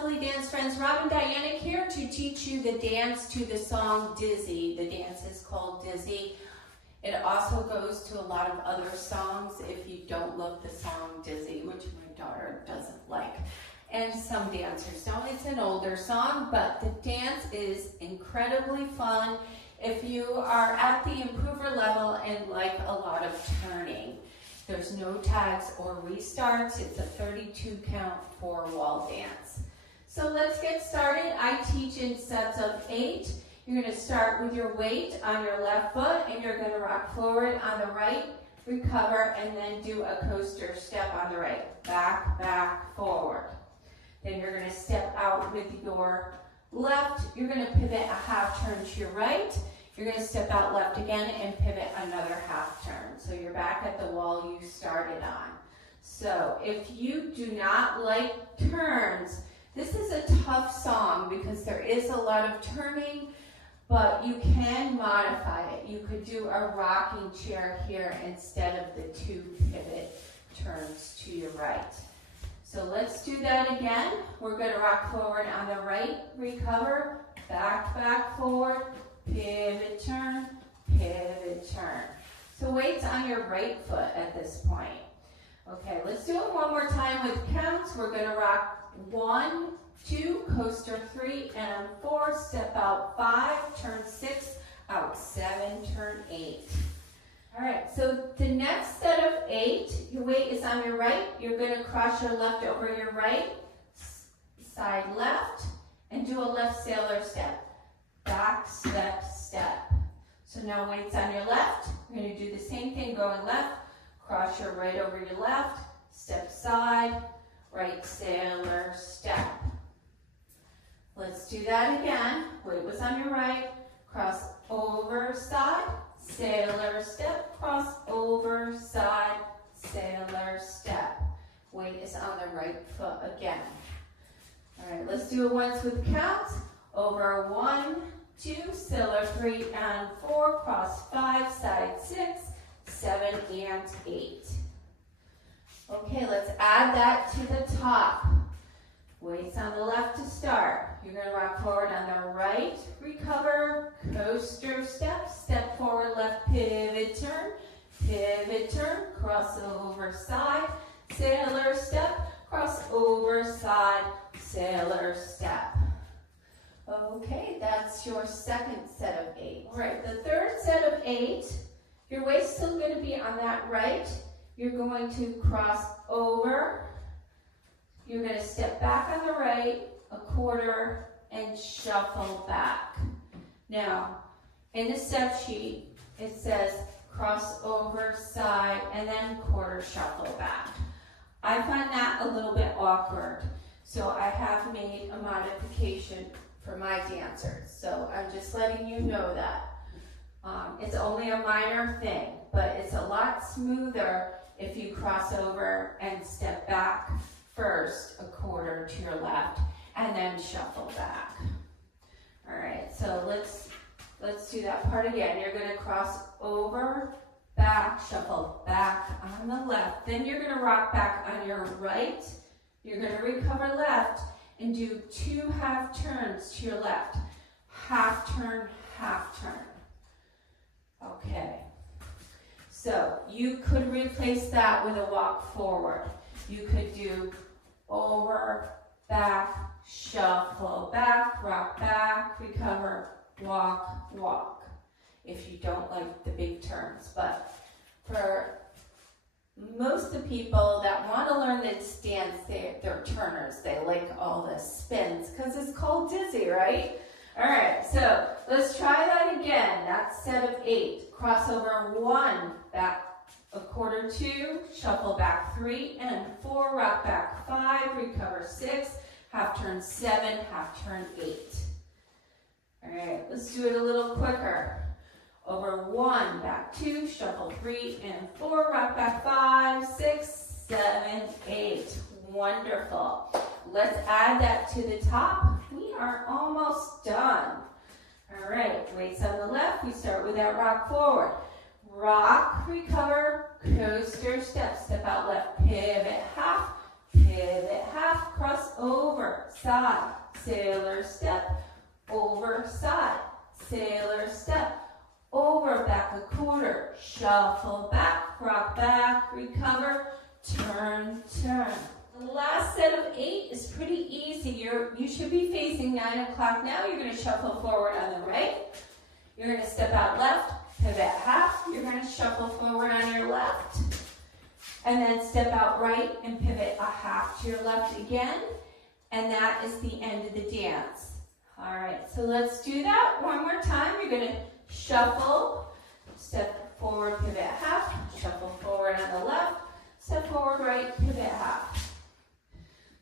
lovely dance friends. Robin Dyanick here to teach you the dance to the song Dizzy. The dance is called Dizzy. It also goes to a lot of other songs if you don't love the song Dizzy, which my daughter doesn't like. And some dancers don't. It's an older song, but the dance is incredibly fun if you are at the improver level and like a lot of turning. There's no tags or restarts. It's a 32 count 4-wall dance. So let's get started. I teach in sets of 8. You're going to start with your weight on your left foot and you're going to rock forward on the right, recover, and then do a coaster step on the right. Back, back, forward. Then you're going to step out with your left. You're going to pivot a half turn to your right. You're going to step out left again and pivot another half turn. So you're back at the wall you started on. So if you do not like turns, this is a tough song because there is a lot of turning, but you can modify it. You could do a rocking chair here instead of the 2 pivot turns to your right. So let's do that again. We're going to rock forward on the right, recover, back, back, forward, pivot, turn, pivot, turn. So weight's on your right foot at this point. Okay, let's do it one more time with counts. We're going to rock 1, 2, coaster 3, and 4, step out 5, turn 6, out 7, turn 8. All right, so the next set of 8, your weight is on your right. You're going to cross your left over your right, side left, and do a left sailor step. Back, step, step. So now weight's on your left. You're going to do the same thing going left. Cross your right over your left. Step side. Right sailor step. Let's do that again. Weight was on your right. Cross over side. Sailor step. Cross over side. Sailor step. Weight is on the right foot again. All right, let's do it once with counts. Over 1, 2, sailor 3 and 4, cross 5, side 6, 7 and 8. Okay, let's add that to the top. Weights on the left to start. You're going to rock forward on the right, recover, coaster step, step forward, left, pivot, turn, cross over side, sailor step, cross over side, sailor step. Okay, that's your second set of 8. All right, the third set of 8, your weight's still going to be on that right. You're going to cross over. You're going to step back on the right, a quarter, and shuffle back. Now, in the step sheet, it says cross over, side, and then quarter shuffle back. I find that a little bit awkward, so I have made a modification for my dancers. So I'm just letting you know that. It's only a minor thing, but it's a lot smoother if you cross over and step back first, a quarter to your left, and then shuffle back. All right, so let's do that part again. You're going to cross over, back, shuffle back on the left. Then you're going to rock back on your right. You're going to recover left and do 2 half turns to your left. Half turn, half turn. Okay. So you could replace that with a walk forward. You could do over, back, shuffle back, rock back, recover, walk, walk. If you don't like the big turns. But for most of the people that want to learn this dance, they're turners. They like all the spins because it's called Dizzy, right? All right, so let's try that again. That's set of 8. Crossover 1, back a quarter 2, shuffle back 3 and 4, rock back 5, recover 6, half turn 7, half turn 8. All right, let's do it a little quicker. Over 1, back 2, shuffle 3 and 4, rock back 5, 6, 7, 8. Wonderful. Let's add that to the top. We are almost done. All right, weights on the left. We start with that rock forward. Rock, recover, coaster step. Step out left, pivot half, cross over, side, sailor step, over, side, sailor step, over, back a quarter, shuffle back, rock back, recover, turn, turn. The last set of 8 is pretty easy. You should be facing 9 o'clock now. You're going to shuffle forward on the right. You're going to step out left, pivot half. You're going to shuffle forward on your left. And then step out right and pivot a half to your left again. And that is the end of the dance. All right, so let's do that one more time. You're going to shuffle, step forward, pivot half, shuffle forward on the left, step forward right, pivot half.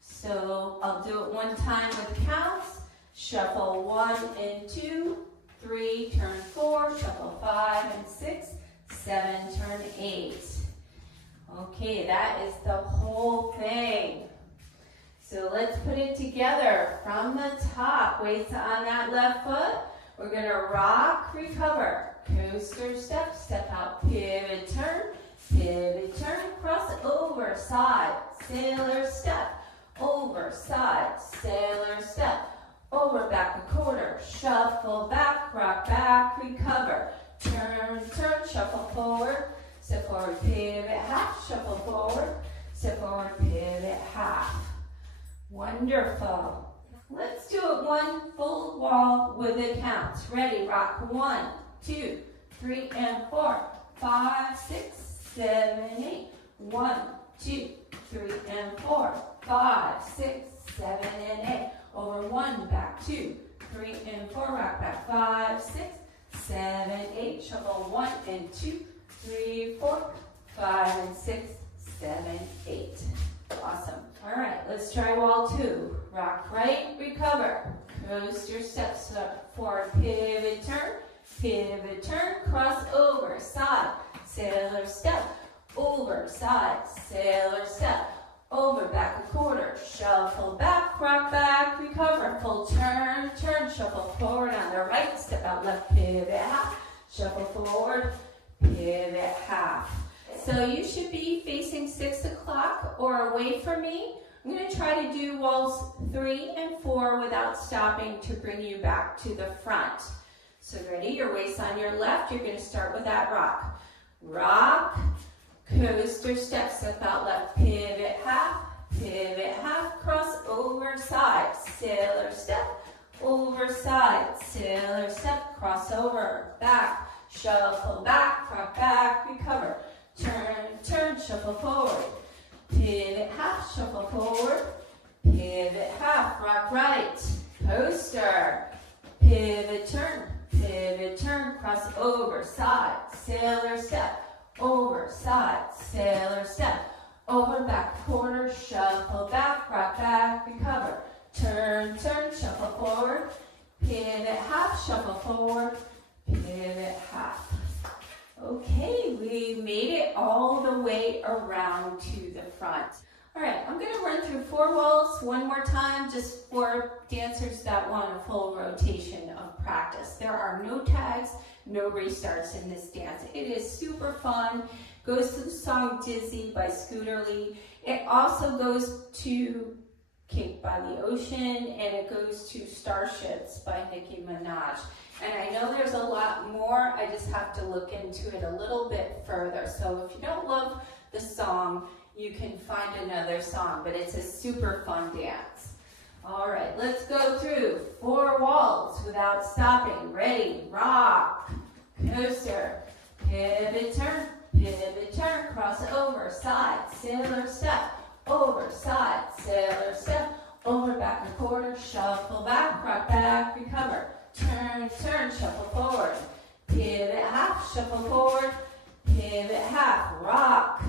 So I'll do it one time with counts. Shuffle 1 and 2, 3, turn 4, shuffle 5 and 6, 7, turn 8. Okay, that is the whole thing. So let's put it together from the top. Weights on that left foot. We're going to rock, recover, coaster step, step out, pivot, turn, cross over, side, sailor step, over, side, sailor step, over, back a quarter, shuffle back, rock back, recover, turn, turn, shuffle forward, step forward, pivot, half, shuffle forward, step forward, pivot, half. Wonderful. Let's do it one full wall with the counts. Ready, rock 1, 2, 3, and 4, 5, 6, 7, 8. 1, 2, 3, and 4, 5, 6, 7, and 8. Over 1, back 2, 3, and 4, rock back 5, 6, 7, 8. Shuffle 1 and 2, 3, 4, 5, and 6, 7, 8. Awesome. All right, let's try wall 2. Rock right, recover. Coaster steps up, forward, pivot, turn, cross over, side, sailor step, over, side, sailor step, over, back a quarter, shuffle back, rock back, recover, full turn, shuffle forward on the right, step out left, pivot half, shuffle forward, pivot half. So you should be facing 6 o'clock or away from me. I'm going to try to do walls 3 and 4 without stopping to bring you back to the front. So ready, your waist on your left, you're going to start with that rock. Rock, coaster step, step out left, pivot half, cross over side, sailor step, over side, sailor step, cross over, back, shuffle back, rock back, recover. Turn, shuffle forward, pivot half, shuffle forward, pivot half, rock right, coaster, pivot turn, cross over, side, sailor step, over, side, sailor step, over, back quarter, shuffle back, rock back, recover, turn, shuffle forward, pivot half, shuffle forward, pivot half. Okay, we made it all the way around to the front. All right, I'm going to run through 4 walls one more time, just for dancers that want a full rotation of practice. There are no tags, no restarts in this dance. It is super fun. Goes to the song Dizzy by Scooter Lee. It also goes to Cake by the Ocean, and it goes to Starships by Nicki Minaj. And I know there's a lot more, I just have to look into it a little bit further. So if you don't love the song, you can find another song, but it's a super fun dance. All right, let's go through 4 walls without stopping. Ready, rock, coaster, pivot turn, cross over, side, sailor step, over, side, sailor step, over, back a quarter, shuffle back, rock back, recover. Turn, shuffle forward, pivot half, shuffle forward, pivot half, rock,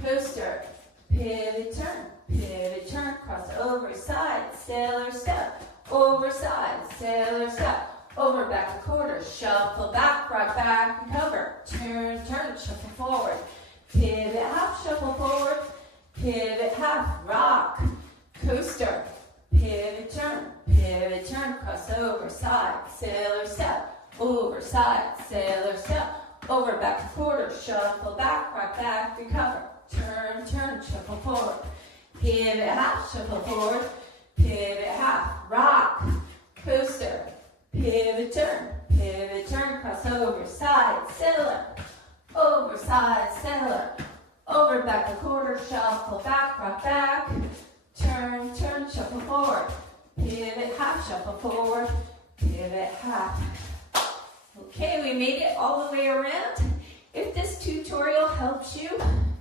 coaster, pivot turn, cross over, side, sailor step, over, side, sailor step, over, back a quarter, shuffle back, rock back, recover, turn, shuffle forward, pivot half, shuffle forward, pivot half, rock, coaster, pivot turn, cross over, side, sailor step, over, side, sailor step, over, back a quarter, shuffle back, rock back, recover, turn, shuffle forward, pivot half, shuffle forward, pivot half, rock, coaster, pivot turn, cross over, side, sailor, over, side, sailor, over, back a quarter, shuffle, back, rock back, turn, shuffle forward, pivot half, shuffle forward, pivot half. Okay, we made it all the way around. If this tutorial helps you,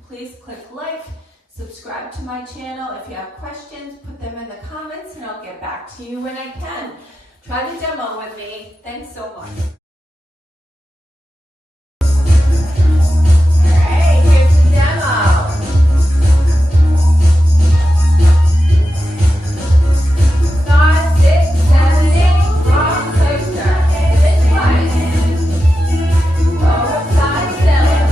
please click like, subscribe to my channel. If you have questions, put them in the comments and I'll get back to you when I can. Try the demo with me. Thanks so much. All right, here's the demo. 5, 6, 7, 8, rock, coaster. Pivot twice. Over, side, sailor.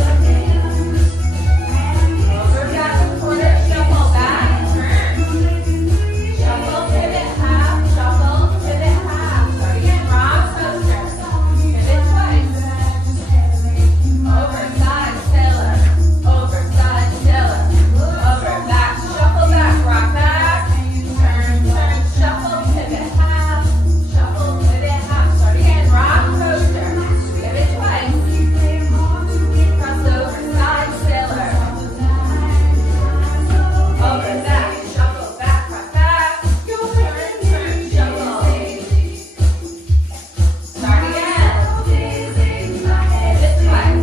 Over, back a quarter, shuffle back, turn. Shuffle, pivot half, shuffle, pivot half. Start again, rock, coaster. Pivot twice. Over, side, sailor. Over, side, sailor. Over, back, shuffle back, rock back. Turn, shuffle, pivot half. Shuffle, pivot half. Start again, rock, coaster. Pivot twice. Cross over, side, sailor. Over, back, shuffle, back, rock back. Turn, shuffle. Start again. Pivot twice.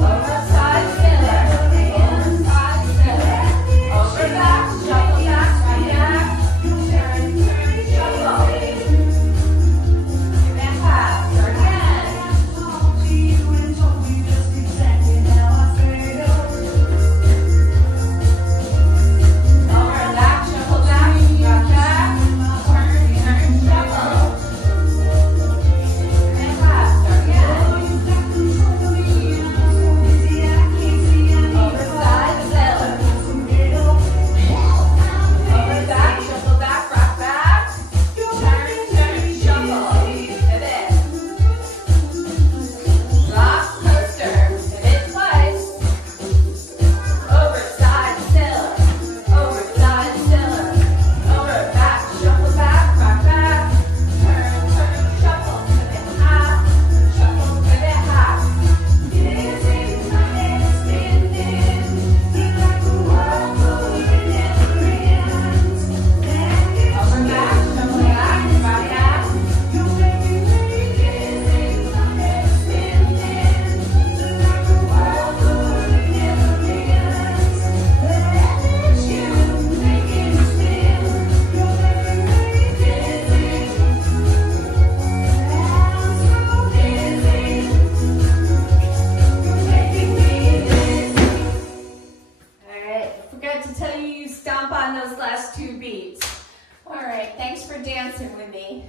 Over, side, sailor. Over, side, sailor. Over, back, shuffle, back, right back. Turn, shuffle. Pivot half. Start again. Over, back, shuffle back, rock back. Turn, shuffle. Pivot half. Start again. Over, side, sailor. Over, back, shuffle back, rock back. Turn, shuffle. Pivot. Rock, coaster. Pivot twice. Over, side, sailor. Over, side, sailor. Over, back, shuffle back, rock back. Turn, shuffle. Pivot half. Shuffle, pivot half. Over, back, shuffle back, rock back. Alright, I forgot to tell you, you stomp on those last 2 beats. Alright, thanks for dancing with me.